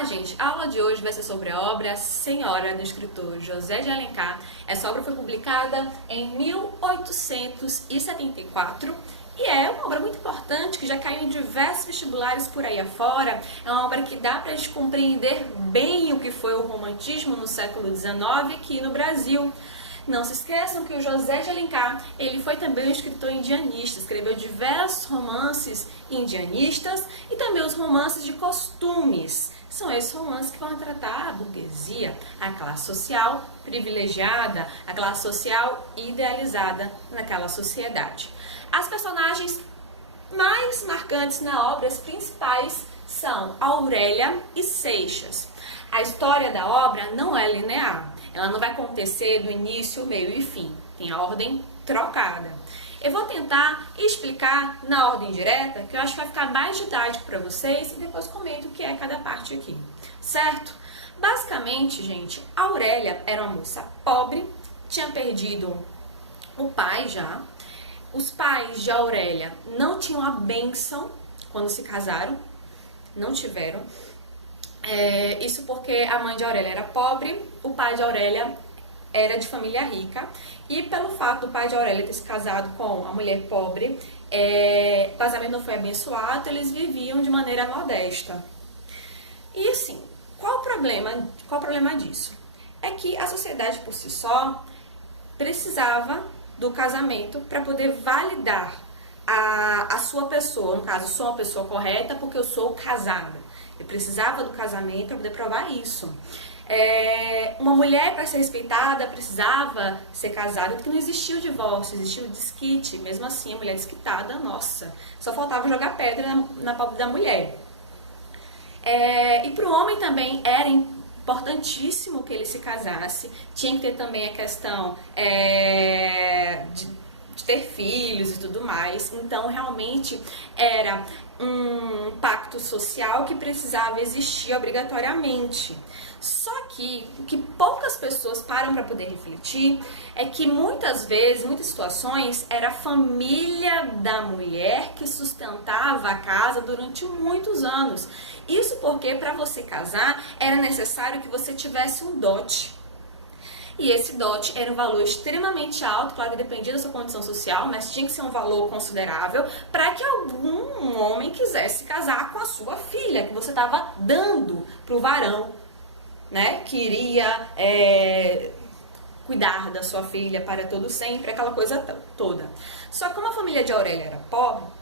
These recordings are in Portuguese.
Olá, gente! A aula de hoje vai ser sobre a obra Senhora, do escritor José de Alencar. Essa obra foi publicada em 1874 e é uma obra muito importante que já caiu em diversos vestibulares por aí afora. É uma obra que dá para a gente compreender bem o que foi o romantismo no século XIX aqui no Brasil. Não se esqueçam que o José de Alencar, ele foi também um escritor indianista, escreveu diversos romances indianistas e também os romances de costumes. São esses romances que vão tratar a burguesia, a classe social privilegiada, a classe social idealizada naquela sociedade. As personagens mais marcantes na obra, as principais, são Aurélia e Seixas. A história da obra não é linear, ela não vai acontecer do início, meio e fim, tem a ordem trocada. Eu vou tentar explicar na ordem direta, que eu acho que vai ficar mais didático para vocês, e depois comento o que é cada parte aqui, certo? Basicamente, gente, a Aurélia era uma moça pobre, tinha perdido o pai já. Os pais de Aurélia não tinham a bênção quando se casaram, não tiveram. Isso porque a mãe de Aurélia era pobre, o pai de Aurélia era de família rica, e pelo fato do pai de Aurélia ter se casado com a mulher pobre, o casamento não foi abençoado, eles viviam de maneira modesta. E assim, qual o problema disso? É que a sociedade por si só precisava do casamento para poder validar a sua pessoa. No caso, eu sou uma pessoa correta porque eu sou casada. Eu precisava do casamento para poder provar isso. Uma mulher, para ser respeitada, precisava ser casada, porque não existia o divórcio, existia o desquite. Mesmo assim, a mulher desquitada, nossa, só faltava jogar pedra na pobre da mulher. E para o homem também era importantíssimo que ele se casasse. Tinha que ter também a questão de ter filhos e tudo mais. Então, realmente, era um pacto social que precisava existir obrigatoriamente. Só que o que poucas pessoas param para poder refletir é que muitas vezes, muitas situações, era a família da mulher que sustentava a casa durante muitos anos. Isso porque para você casar era necessário que você tivesse um dote. E esse dote era um valor extremamente alto, claro que dependia da sua condição social, mas tinha que ser um valor considerável para que algum homem quisesse casar com a sua filha, que você estava dando para o varão, né? Que iria cuidar da sua filha para todo sempre, aquela coisa toda. Só que como a família de Aurélia era pobre,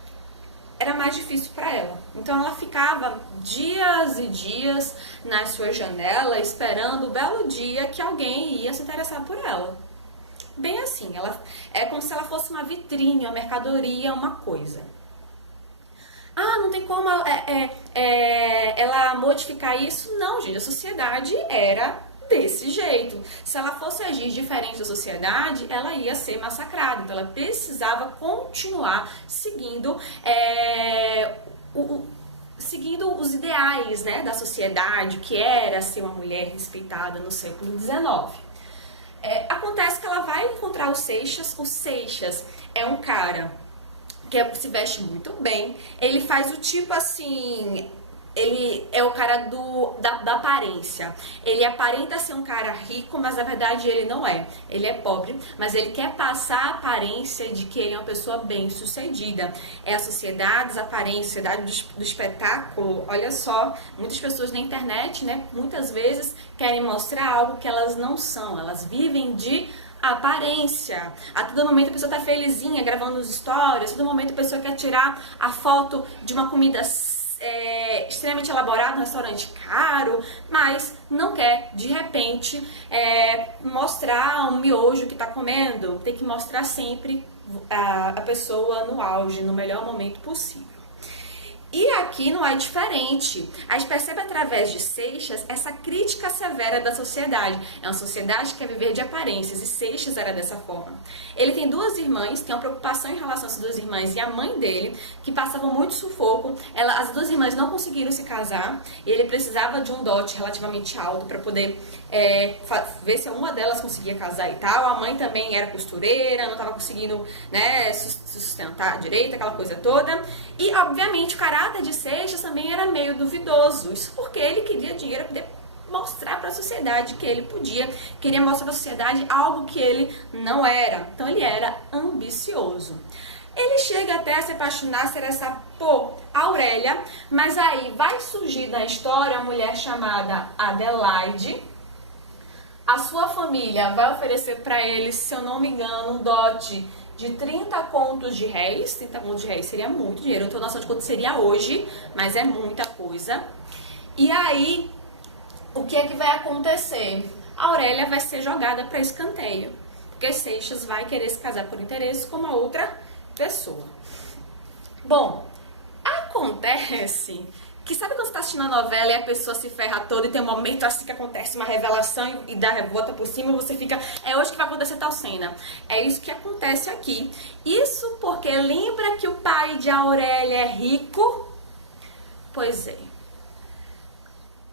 era mais difícil para ela. Então ela ficava dias e dias na sua janela esperando o belo dia que alguém ia se interessar por ela. Bem assim, é como se ela fosse uma vitrine, uma mercadoria, uma coisa. Não tem como ela modificar isso? Não, gente, a sociedade era desse jeito. Se ela fosse agir diferente da sociedade, ela ia ser massacrada. Então ela precisava continuar seguindo os ideais, né, da sociedade, o que era ser uma mulher respeitada no século XIX. Acontece que ela vai encontrar o Seixas. O Seixas é um cara que se veste muito bem. Ele faz o tipo assim... Ele é o cara da aparência. Ele aparenta ser um cara rico, mas na verdade ele não é. Ele é pobre, mas ele quer passar a aparência de que ele é uma pessoa bem-sucedida. É a sociedade, a aparência, a sociedade do espetáculo. Olha só, muitas pessoas na internet, né, muitas vezes querem mostrar algo que elas não são. Elas vivem de aparência. A todo momento a pessoa tá felizinha gravando os stories, a todo momento a pessoa quer tirar a foto de uma comida extremamente elaborado, um restaurante caro, mas não quer, de repente, mostrar um miojo que está comendo. Tem que mostrar sempre a pessoa no auge, no melhor momento possível. E aqui não é diferente. A gente percebe através de Seixas essa crítica severa da sociedade. É uma sociedade que quer viver de aparências, e Seixas era dessa forma. Ele tem duas irmãs, tem uma preocupação em relação a essas duas irmãs e a mãe dele, que passavam muito sufoco. As duas irmãs não conseguiram se casar, e ele precisava de um dote relativamente alto para poder ver se uma delas conseguia casar e tal. A mãe também era costureira, não estava conseguindo, né, sustentar direito, aquela coisa toda. E, obviamente, o cara caráter de Seixas também era meio duvidoso. Isso porque ele queria dinheiro para poder mostrar para a sociedade que ele queria mostrar para a sociedade algo que ele não era. Então ele era ambicioso. Ele chega até a se apaixonar, se interessar por Aurélia, mas aí vai surgir na história uma mulher chamada Adelaide. A sua família vai oferecer para ele, se eu não me engano, um dote de 30 contos de réis. 30 contos de réis seria muito dinheiro, eu não tenho noção de quanto seria hoje, mas é muita coisa. E aí, o que é que vai acontecer? A Aurélia vai ser jogada para escanteio, porque Seixas vai querer se casar por interesse com uma outra pessoa. Bom, acontece que sabe quando você está assistindo a novela e a pessoa se ferra toda e tem um momento assim que acontece uma revelação e dá a revolta por cima e você fica, é hoje que vai acontecer tal cena. É isso que acontece aqui. Isso porque lembra que o pai de Aurélia é rico? Pois é.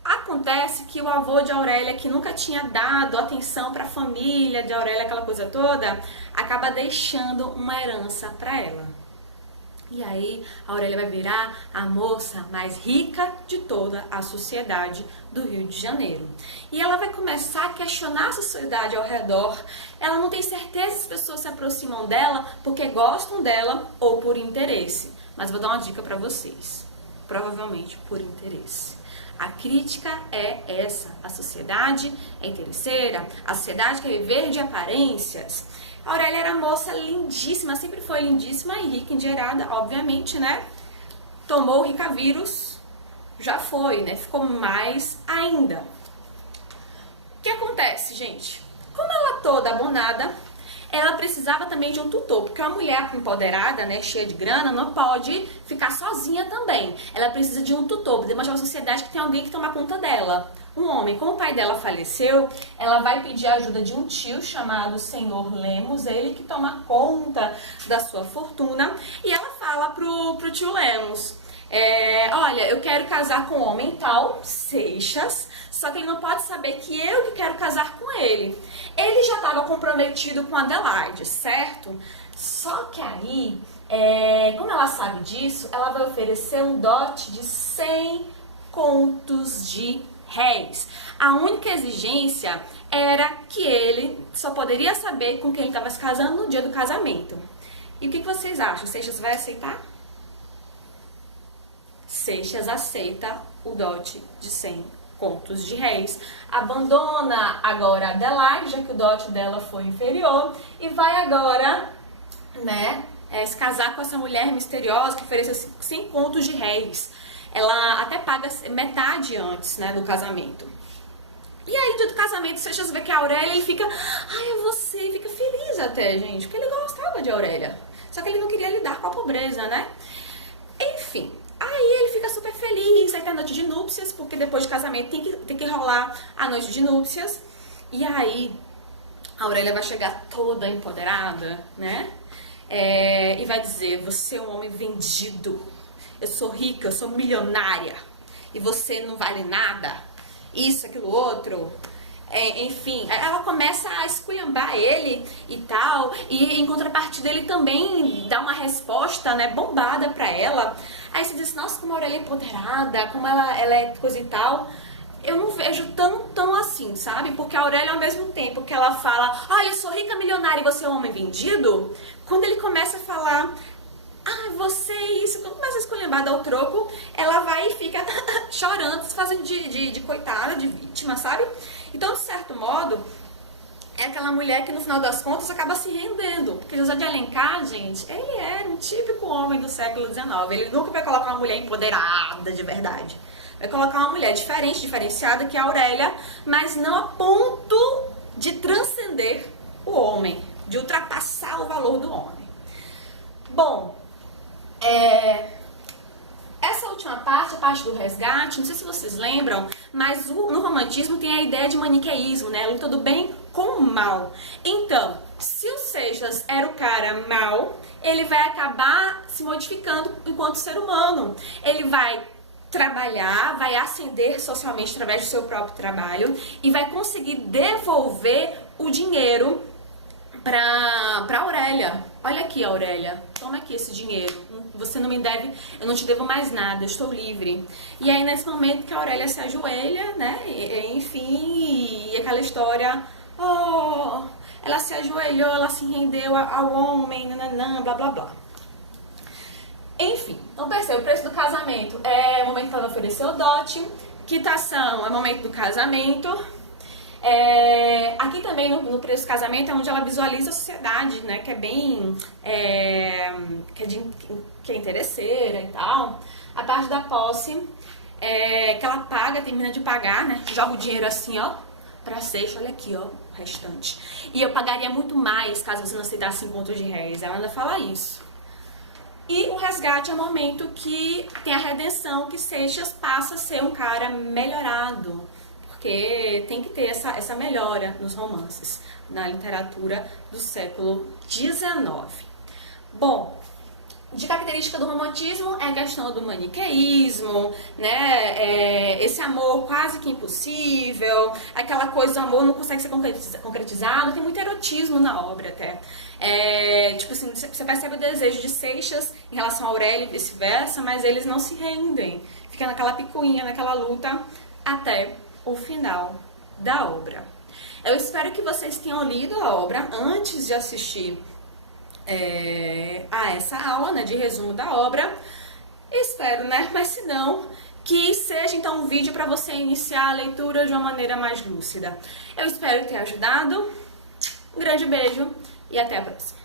Acontece que o avô de Aurélia, que nunca tinha dado atenção para a família de Aurélia, aquela coisa toda, acaba deixando uma herança para ela. E aí, a Aurélia vai virar a moça mais rica de toda a sociedade do Rio de Janeiro. E ela vai começar a questionar a sociedade ao redor. Ela não tem certeza se as pessoas se aproximam dela porque gostam dela ou por interesse. Mas vou dar uma dica para vocês. Provavelmente por interesse. A crítica é essa. A sociedade é interesseira. A sociedade quer viver de aparências. A Aurélia era moça lindíssima, sempre foi lindíssima e rica, endinheirada, obviamente, né? Tomou o ricavírus, já foi, né? Ficou mais ainda. O que acontece, gente? Como ela toda abonada, ela precisava também de um tutor, porque uma mulher empoderada, né, cheia de grana, não pode ficar sozinha também. Ela precisa de um tutor, para demonstrar à sociedade que tem alguém que toma conta dela. Um homem, como o pai dela faleceu, ela vai pedir a ajuda de um tio chamado Senhor Lemos, ele que toma conta da sua fortuna, e ela fala pro tio Lemos, olha, eu quero casar com um homem tal, Seixas, só que ele não pode saber que eu que quero casar com ele. Ele já estava comprometido com Adelaide, certo? Só que aí, como ela sabe disso, ela vai oferecer um dote de 100 contos de réis. A única exigência era que ele só poderia saber com quem ele estava se casando no dia do casamento. E o que vocês acham? Seixas vai aceitar? Seixas aceita o dote de 100 contos de réis. Abandona agora Adelaide, já que o dote dela foi inferior, e vai agora, né, se casar com essa mulher misteriosa que oferece 100 contos de réis. Ela até paga metade antes, né, do casamento. E aí, no dia do casamento, Seixas vê que a Aurélia e fica, ai, é você, e fica feliz até, gente, porque ele gostava de Aurélia. Só que ele não queria lidar com a pobreza, né? Enfim, aí ele fica super feliz, aí tem a noite de núpcias, porque depois de casamento tem que rolar a noite de núpcias. E aí, a Aurélia vai chegar toda empoderada, né? E vai dizer, você é um homem vendido. Eu sou rica, eu sou milionária e você não vale nada, isso, aquilo, outro. Enfim, ela começa a esculhambar ele e tal, e em contrapartida ele também dá uma resposta, né, bombada pra ela. Aí você diz, nossa, como a Aurélia é empoderada, como ela é coisa e tal. Eu não vejo tão assim, sabe? Porque a Aurélia, ao mesmo tempo que ela fala, eu sou rica, milionária e você é um homem vendido, quando ele começa a falar, você isso, quando começa a esculhambar, dar o troco, ela vai e fica chorando, se fazendo de coitada, de vítima, sabe? Então, de certo modo, é aquela mulher que no final das contas acaba se rendendo. Porque José de Alencar, gente, ele era um típico homem do século XIX. Ele nunca vai colocar uma mulher empoderada de verdade. Vai colocar uma mulher diferente, diferenciada, que é a Aurélia, mas não a ponto de transcender o homem, de ultrapassar o valor do homem. Bom, essa última parte, a parte do resgate, não sei se vocês lembram, mas no romantismo tem a ideia de maniqueísmo, né? Luta do bem com o mal. Então, se o Seixas era o cara mau, ele vai acabar se modificando enquanto ser humano. Ele vai trabalhar, vai ascender socialmente através do seu próprio trabalho e vai conseguir devolver o dinheiro para Aurélia. Olha aqui, Aurélia, toma aqui esse dinheiro, você não me deve, eu não te devo mais nada, eu estou livre. E aí nesse momento que a Aurélia se ajoelha, né, enfim, e aquela história, oh, ela se ajoelhou, ela se rendeu ao homem, nananã, blá blá blá. Enfim, então perceba, o preço do casamento é o momento que ela ofereceu o dote, quitação é o momento do casamento. Aqui também no preço do casamento é onde ela visualiza a sociedade, né, que é bem, que é interesseira e tal. A parte da posse, que ela paga, termina de pagar, né, joga o dinheiro assim, ó, pra sexta, olha aqui, ó, o restante. E eu pagaria muito mais caso você não aceitasse 5 contos de réis, ela ainda fala isso. E o resgate é o momento que tem a redenção, que Seixas passa a ser um cara melhorado. Porque tem que ter essa melhora nos romances, na literatura do século XIX. Bom, de característica do romantismo é a questão do maniqueísmo, né? Esse amor quase que impossível, aquela coisa do amor não consegue ser concretizado, tem muito erotismo na obra até. Tipo assim, você percebe o desejo de Seixas em relação a Aurélia e vice-versa, mas eles não se rendem, fica naquela picuinha, naquela luta até o final da obra. Eu espero que vocês tenham lido a obra antes de assistir a essa aula, né, de resumo da obra. Espero, né, mas se não, que seja então um vídeo para você iniciar a leitura de uma maneira mais lúcida. Eu espero ter ajudado. Um grande beijo e até a próxima.